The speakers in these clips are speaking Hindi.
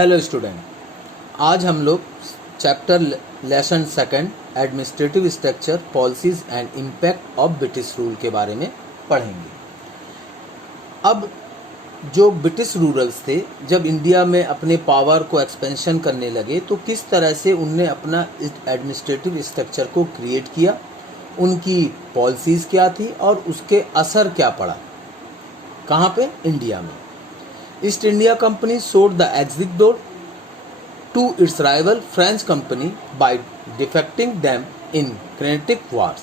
हेलो स्टूडेंट, आज हम लोग chapter lesson second administrative structure policies and impact of British rule के बारे में पढ़ेंगे। अब जो ब्रिटिश रूलर्स थे, जब इंडिया में अपने पावर को एक्सपेंशन करने लगे तो किस तरह से उनने अपना एडमिनिस्ट्रेटिव स्ट्रक्चर को क्रिएट किया, उनकी पॉलिसीज़ क्या थी और उसके असर क्या पड़ा, कहाँ पे? इंडिया में। East India company sold the exit door to its rival French company by defecting them in Carnatic wars.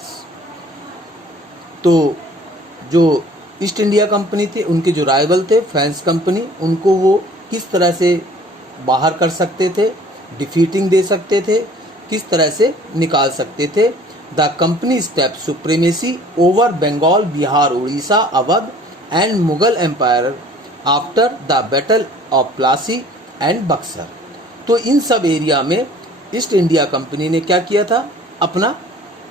तो जो ईस्ट इंडिया कंपनी थी, उनके जो राइवल थे फ्रेंच कंपनी, उनको वो किस तरह से बाहर कर सकते थे, डिफीटिंग दे सकते थे, किस तरह से निकाल सकते थे। The company step supremacy over Bengal, Bihar, Orissa, Awadh and Mughal empire after the battle of Plassey and Buxar. तो इन सब एरिया में ईस्ट इंडिया कंपनी ने क्या किया था, अपना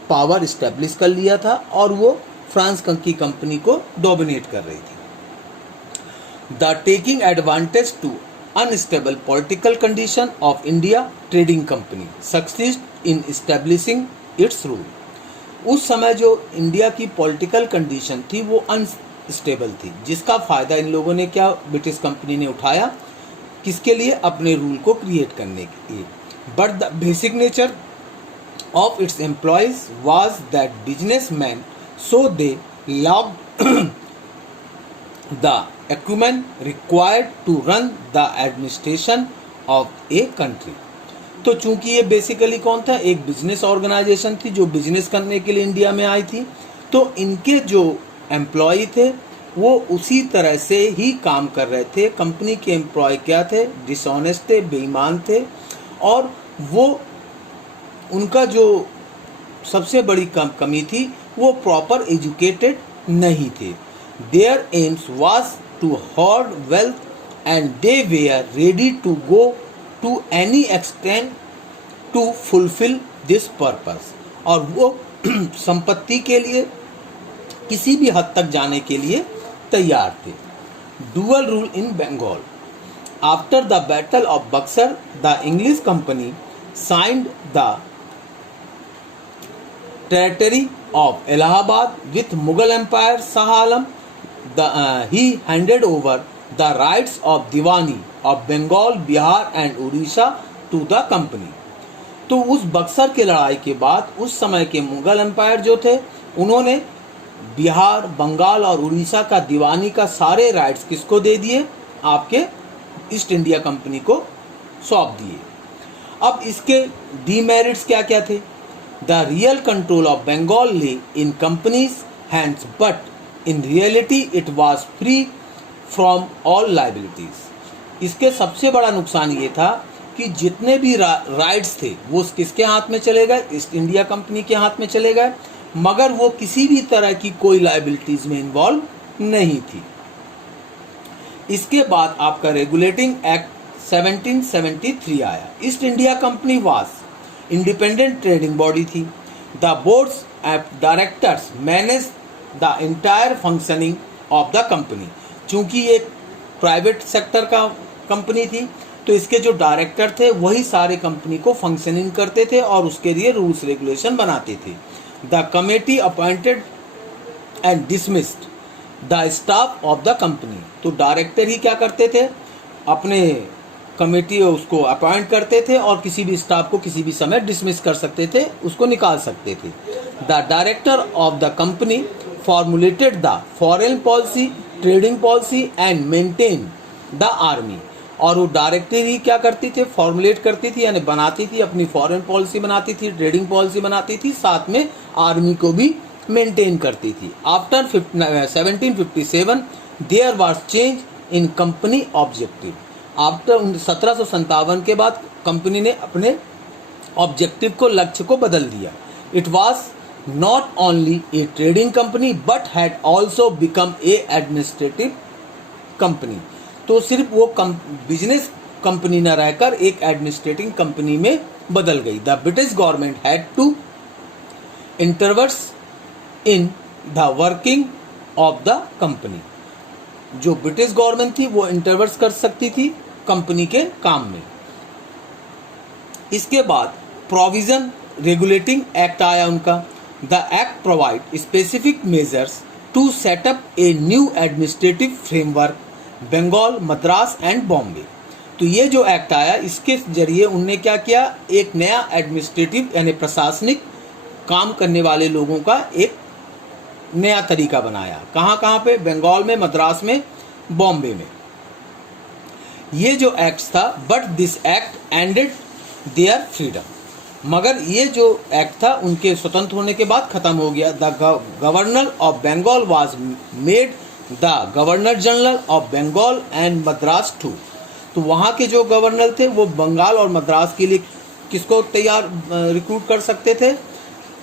पावर इस्टेब्लिश कर लिया था और वो फ्रांस की कंपनी को डोमिनेट कर रही थी। The taking advantage to unstable political condition of India trading company succeed in establishing its rule. उस समय जो इंडिया की पॉलिटिकल कंडीशन थी वो अनस्टेबल थी, जिसका फायदा इन लोगों ने क्या, ब्रिटिश कंपनी ने उठाया, किसके लिए? अपने रूल को क्रिएट करने के लिए। But the basic nature of its employees was that businessman, so they locked the equipment required to run the administration of a country. तो चूंकि ये बेसिकली कौन था, एक बिजनेस ऑर्गेनाइजेशन थी जो बिजनेस करने के लिए इंडिया में आई थी, तो इनके जो एम्प्लॉय थे वो उसी तरह से ही काम कर रहे थे। कंपनी के एम्प्लॉय क्या थे? डिसऑनेस्ट थे, बेईमान थे, और वो उनका जो सबसे बड़ी कमी थी वो प्रॉपर एजुकेटेड नहीं थे। Their aims was to hoard wealth and they were ready to go to any extent to fulfil this purpose. और वो संपत्ति के लिए किसी भी हद तक जाने के लिए तैयार थे। Dual rule in Bengal. After the battle of Buxar, the English company signed the territory of Allahabad with Mughal empire Shah Alam. He handed over the rights of diwani of Bengal, Bihar and Orissa to the company. तो उस बक्सर की लड़ाई के बाद उस समय के मुगल एम्पायर जो थे, उन्होंने बिहार, बंगाल और उड़ीसा का दीवानी का सारे राइट्स किसको दे दिए? आपके ईस्ट इंडिया कंपनी को सौंप दिए। अब इसके डीमेरिट्स क्या क्या थे? The real control of Bengal lay in company's hands, but in reality it was free from all liabilities. इसके सबसे बड़ा नुकसान ये था कि जितने भी राइट्स थे वो किसके हाथ में चले गए? ईस्ट इंडिया कंपनी के हाथ में चले गए, मगर वो किसी भी तरह की कोई लायबिलिटीज में इन्वॉल्व नहीं थी। इसके बाद आपका रेगुलेटिंग एक्ट 1773 आया। East India company was independent trading body थी। The boards of directors manage the entire functioning of the company. चूंकि ये प्राइवेट सेक्टर का कंपनी थी, तो इसके जो डायरेक्टर थे वही सारे कंपनी को फंक्शनिंग करते थे और उसके लिए रूल्स रेगुलेशन बनाते थे। The committee appointed and dismissed the staff of the company। तो डायरेक्टर ही क्या करते थे? अपने कमेटी उसको अपॉइंट करते थे और किसी भी स्टाफ को किसी भी समय डिसमिस कर सकते थे, उसको निकाल सकते थे। The director of the company formulated the foreign policy, trading policy and maintain the army. और वो डायरेक्टर ही क्या करती थी? फॉर्मुलेट करती थी, यानी बनाती थी, अपनी फॉरेन पॉलिसी बनाती थी, ट्रेडिंग पॉलिसी बनाती थी, साथ में आर्मी को भी मेंटेन करती थी। After 1757 there was change in company objective. After 1757 के बाद कंपनी ने अपने ऑब्जेक्टिव को, लक्ष्य को बदल दिया। It was not only A trading company but had also become a administrative company. तो सिर्फ वो बिजनेस कंपनी न रहकर एक एडमिनिस्ट्रेटिंग कंपनी में बदल गई। The British government had to intervene in the working of the company. जो ब्रिटिश गवर्नमेंट थी वो इंटरवर्स कर सकती थी कंपनी के काम में। इसके बाद प्रोविजन रेगुलेटिंग एक्ट आया उनका। The act provide specific measures to set up a new administrative framework Bengal, Madras and Bombay. तो ये जो एक्ट आया, इसके जरिए उनने क्या किया, एक नया एडमिनिस्ट्रेटिव यानी प्रशासनिक काम करने वाले लोगों का एक नया तरीका बनाया। कहाँ कहाँ पे? बंगाल में, मद्रास में, बॉम्बे में। ये जो एक्ट था, but this act ended their freedom, मगर ये जो एक्ट था उनके स्वतंत्र होने के बाद खत्म हो गया। The governor of Bengal was made the governor general of Bengal and Madras too. तो वहाँ के जो गवर्नर थे वो बंगाल और मद्रास के लिए किसको तैयार रिक्रूट कर सकते थे?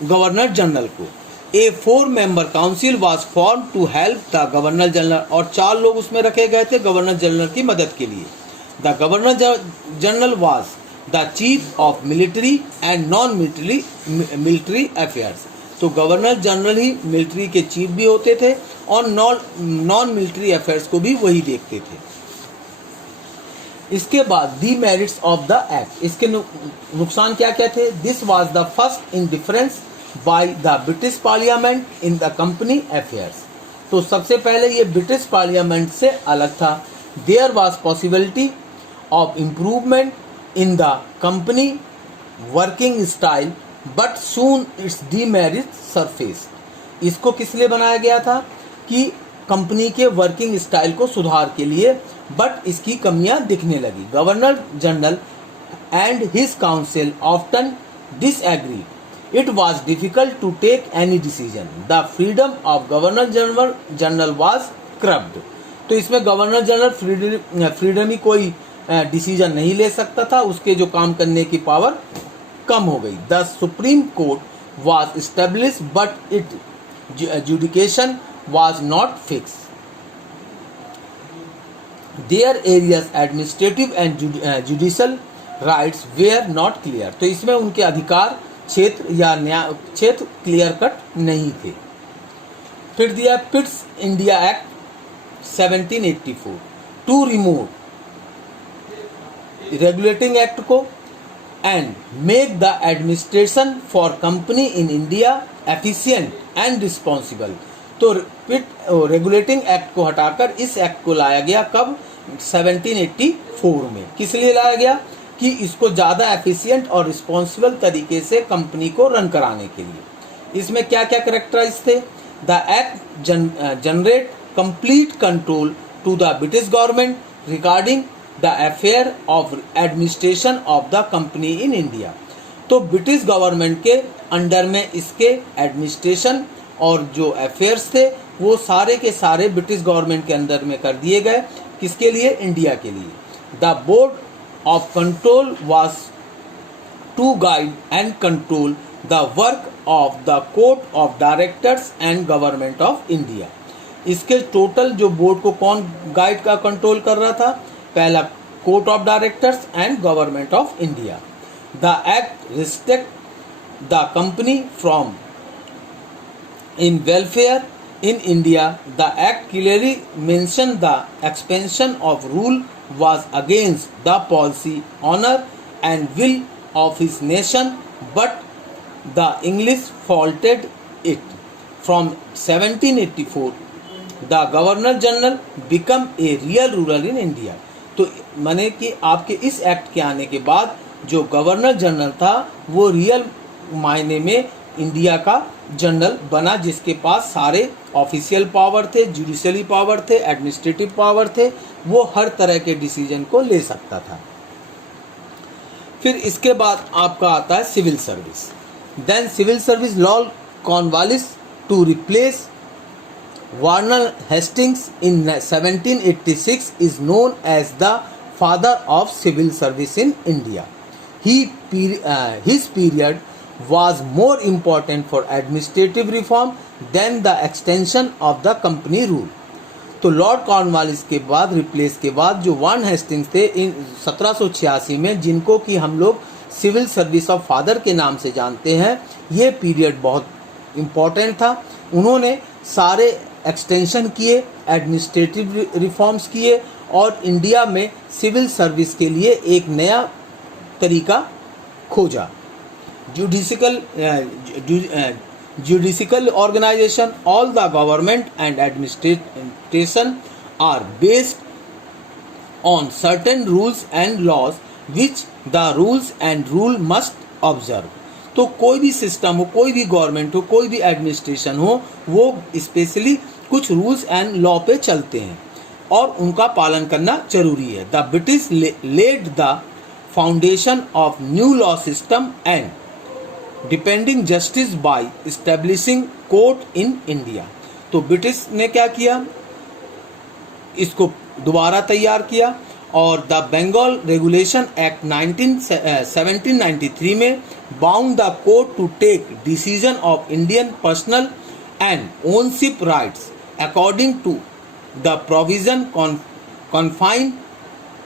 गवर्नर जनरल को। A 4 member council was form to help the governor general, और 4 लोग उसमें रखे गए थे गवर्नर जनरल की मदद के लिए। The governor general was the chief of military and non military affairs. तो गवर्नर जनरल ही मिलिट्री के चीफ भी होते थे और नॉन मिलिट्री अफेयर्स को भी वही देखते थे। इसके बाद the merits of the act, इसके नुकसान क्या क्या थे? This was the first indifference by the British parliament in the company affairs. तो सबसे पहले ये ब्रिटिश पार्लियामेंट से अलग था। There was possibility of improvement in the company working style but soon its demerit surface. इसको किस लिए बनाया गया था? कि कंपनी के वर्किंग स्टाइल को सुधार के लिए, बट इसकी कमियां दिखने लगी। Governor general and his council often disagreed, it was difficult to take any decision, the freedom of governor general was curbed. तो इसमें गवर्नर जनरल फ्रीडम ही कोई डिसीजन नहीं ले सकता था, उसके जो काम करने की पावर कम हो गई। The supreme court was establish but it jurisdiction was not fix, their areas administrative and judicial rights were not clear. तो इसमें उनके अधिकार क्षेत्र या न्याय क्षेत्र क्लियर कट नहीं थे। फिर दिया Pitt's India act 1784 to remove regulating act को and make the administration for company in India efficient and responsible. तो पिट रेगुलेटिंग एक्ट को हटाकर इस एक्ट को लाया गया कब? 1784 में। किस लिए लाया गया? कि इसको ज़्यादा एफिशिएंट और रिस्पॉन्सिबल तरीके से कंपनी को रन कराने के लिए। इसमें क्या क्या कैरेक्टराइज थे? The act generate complete control to the British government regarding the affair of administration of the company in India. तो ब्रिटिश गवर्नमेंट के अंडर में इसके एडमिनिस्ट्रेशन और जो अफेयर्स थे वो सारे के सारे ब्रिटिश गवर्नमेंट के अंदर में कर दिए गए। किसके लिए? इंडिया के लिए। The board of control was to guide and control the work of the court of directors and government of India. इसके टोटल जो बोर्ड को कौन गाइड का कंट्रोल कर रहा था? पहला court of directors and government of India. The act restrict the company from in welfare in India. The act clearly mentioned the expansion of rule was against the policy, honor and will of his nation, but the English faulted it. From 1784, the Governor General became a real ruler in India. तो माने कि आपके इस एक्ट के आने के बाद जो गवर्नर जनरल था वो रियल मायने में इंडिया का जनरल बना, जिसके पास सारे ऑफिशियल पावर थे, जुडिशियली पावर थे, एडमिनिस्ट्रेटिव पावर थे, वो हर तरह के डिसीजन को ले सकता था। फिर इसके बाद आपका आता है civil service. Then civil service lord Cornwallis to replace Warner Hastings in 1786 is known as the father of civil service in India. His period was more important for administrative reform than the extension of the company rule. तो लॉर्ड कॉर्नवालिस के बाद रिप्लेस के बाद जो वार्न हेस्टिंग्स थे इन 1786 में, जिनको कि हम लोग सिविल सर्विस ऑफ फादर के नाम से जानते हैं, ये पीरियड बहुत इम्पोर्टेंट था। उन्होंने सारे एक्सटेंशन किए, एडमिनिस्ट्रेटिव रिफॉर्म्स किए और इंडिया में सिविल सर्विस के लिए एक नया तरीका खोजा। Judicial organisation, all the government and administration are based on certain rules and laws which the rules and rule must observe। तो कोई भी सिस्टम हो, कोई भी गवर्नमेंट हो, कोई भी एडमिनिस्ट्रेशन हो, वो स्पेशली कुछ रूल्स एंड लॉ पे चलते हैं और उनका पालन करना जरूरी है। The British led the foundation of new law system and depending justice by establishing court in India. तो ब्रिटिश ने क्या किया, इसको दोबारा तैयार किया और द बंगाल रेगुलेशन एक्ट 1793 में bound the court to take decision of Indian personal and ownership rights according to the provision confined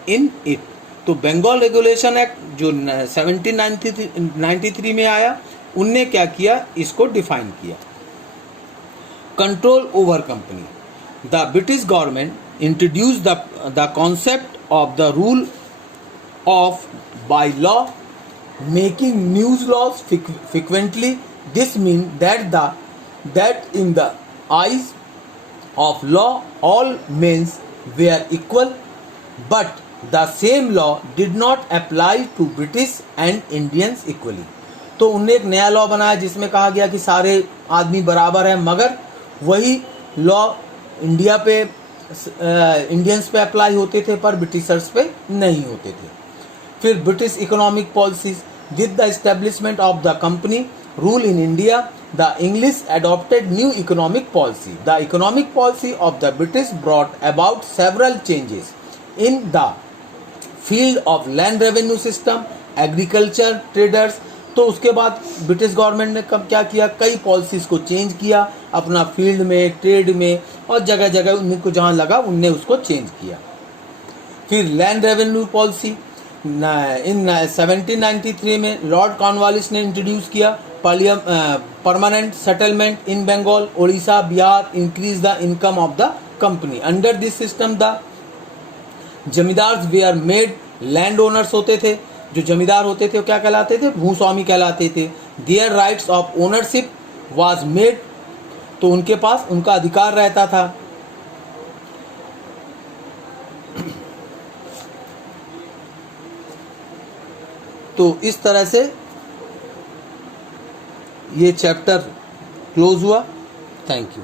in it. तो बंगाल रेगुलेशन एक्ट जो 1793 में आया, उनने क्या किया, इसको डिफाइन किया। Control over company, the British government introduced the concept of the rule of by law, making new laws frequently. This means that in the eyes of law all men were equal, but the same law did not apply to British and Indians equally। तो उनने एक नया लॉ बनाया जिसमें कहा गया कि सारे आदमी बराबर हैं, मगर वही लॉ इंडिया पे इंडियंस पे अप्लाई होते थे पर ब्रिटिशर्स पे नहीं होते थे। फिर British economic policies, with the establishment of the company rule in India the English adopted new economic policy. The economic policy of the British brought about several changes in the field of land revenue system, agriculture, traders. तो उसके बाद ब्रिटिश गवर्नमेंट ने कब क्या किया, कई पॉलिसीज को चेंज किया अपना फील्ड में, ट्रेड में, और जगह जगह उनको जहां लगा उनने उसको चेंज किया। फिर लैंड रेवेन्यू पॉलिसी इन 1793 में लॉर्ड कॉर्नवालिस ने इंट्रोड्यूस किया। Permanent settlement in Bengal, Odisha, Bihar, increase the income of the company. Under this system the zamindars were made land owners होते थे। जो जमींदार होते थे वो क्या कहलाते थे, भूस्वामी कहलाते थे। Their rights of ownership was made, तो उनके पास उनका अधिकार रहता था। तो इस तरह से ये चैप्टर क्लोज हुआ। Thank you.